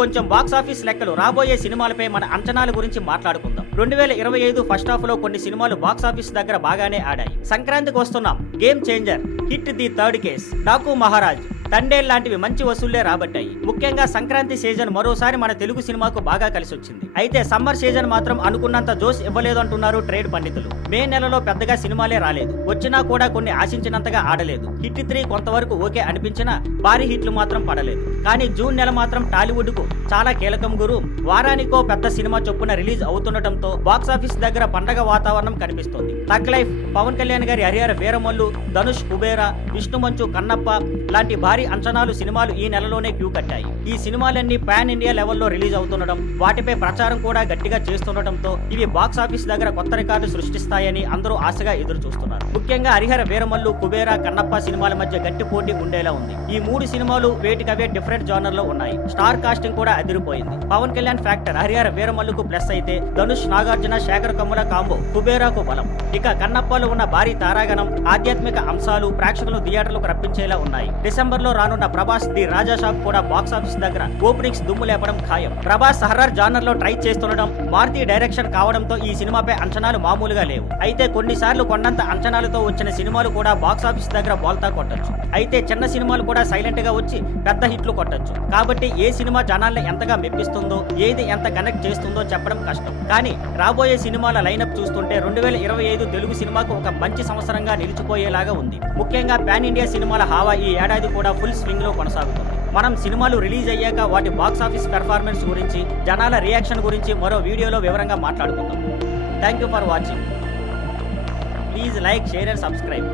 కొంచెం box office లెక్కలు, రాబోయే సినిమాలపై మన అంచనాల గురించి మాట్లాడుకుందాం. 2025 ఫస్ట్ హాఫ్ లో కొన్ని సినిమాలు బాక్స్ ఆఫీస్ దగ్గర బాగానే ఆడాయి. సంక్రాంతికి వస్తున్నాం, game changer, hit the third case, Daaku Maharaj, Thandel లాంటివి మంచి వసూళ్లే రాబట్టాయి. ముఖ్యంగా సంక్రాంతి సీజన్ మరోసారి మన తెలుగు సినిమాకు బాగా కలిసి వచ్చింది. అయితే సమ్మర్ సీజన్ మాత్రం అనుకున్నంత జోష్ ఇవ్వలేదు అంటున్నారు ట్రేడ్ పండితులు. మే నెలలో పెద్దగా సినిమాలే రాలేదు, వచ్చినా కూడా కొన్ని ఆశించినంతగా ఆడలేదు. హిట్ 3 కొంతవరకు ఓకే అనిపించినా భారీ హిట్లు మాత్రం పడలేదు. కానీ జూన్ నెల మాత్రం టాలీవుడ్ కు చాలా కీలకం గురు. వారానికో పెద్ద సినిమా చొప్పున రిలీజ్ అవుతుండటంతో బాక్సాఫీస్ దగ్గర పండగ వాతావరణం కనిపిస్తోంది. తగ్ లైఫ్, పవన్ కళ్యాణ్ గారి హరిహర వీరమల్లు, ధనుష్, కుబేరా, విష్ణుమంచు, కన్నప్ప లాంటి భారీ అంచనాలు సినిమాలు ఈ నెలలోనే క్యూ కట్టాయి. ఈ సినిమాలన్నీ పాన్ ఇండియా లెవెల్లో రిలీజ్ అవుతుండటం, వాటిపై ప్రచారం కూడా గట్టిగా చేస్తుండటంతో ఇవి బాక్స్ ఆఫీస్ దగ్గర కొత్త రికార్డు సృష్టిస్తాయని అందరూ ఆశగా ఎదురు చూస్తున్నారు. ముఖ్యంగా హరిహర వీరమల్లు, కుబేరా, కన్నప్ప సినిమాల మధ్య గట్టి పోటీ ఉండేలా ఉంది. ఈ 3 సినిమాలు వేటికవే డిఫరెంట్ జానర్ లో ఉన్నాయి. స్టార్ కాస్టింగ్ కూడా అదిరిపోయింది. పవన్ కళ్యాణ్ ఫ్యాక్టర్ హరిహర వీరమల్లుకు ప్లస్ అయితే, ధనుష్, నాగార్జున, శేఖర్ కమ్ముల కాంబో కుబేరాకు బలం. ఇక కన్నప్పలో ఉన్న భారీ తారాగణం, ఆధ్యాత్మిక అంశాలు ప్రేక్షకులు థియేటర్లకు రప్పించేలా ఉన్నాయి. డిసెంబర్ లో రానున్న ప్రభాస్ ది రాజా షాప్ కూడా బాక్స్ ఆఫీస్ దగ్గర ఓపెనింగ్స్ దుమ్ము లేపడం ఖాయం. ప్రభాస్ హర్రర్ జానర్ లో ట్రై చేస్తుండడం, మారుతి డైరెక్షన్ కావడంతో ఈ సినిమాపై అంచనాలు మామూలుగా లేవు. అయితే కొన్నిసార్లు కొండంత అంచనాలతో వచ్చిన సినిమాలు కూడా బాక్స్ ఆఫీస్ దగ్గర బోల్తా కొట్టొచ్చు. అయితే చిన్న సినిమాలు కూడా సైలెంట్ గా వచ్చి పెద్ద హిట్లు కొట్టొచ్చు. కాబట్టి ఏ సినిమా జనాల్ని ఎంతగా మెప్పిస్తుందో, ఏది ఎంత కనెక్ట్ చేస్తుందో చెప్పడం కష్టం. కానీ రాబోయే సినిమాల లైనప్ చూస్తుంటే 2025 తెలుగు సినిమాకు ఒక మంచి సంవత్సరంగా నిలిచిపోయేలాగా ఉంది. ముఖ్యంగా పాన్ ఇండియా సినిమాల హావా ఈ ఏడాది కూడా ఫుల్ స్వింగ్ లో కొనసాగుతుంది. మనం సినిమాలు రిలీజ్ అయ్యాక వాటి బాక్స్ ఆఫీస్ పెర్ఫార్మెన్స్ గురించి, జనాల రియాక్షన్ గురించి మరో వీడియోలో వివరంగా మాట్లాడుకుందాం. Thank you for watching. Please like, share and subscribe.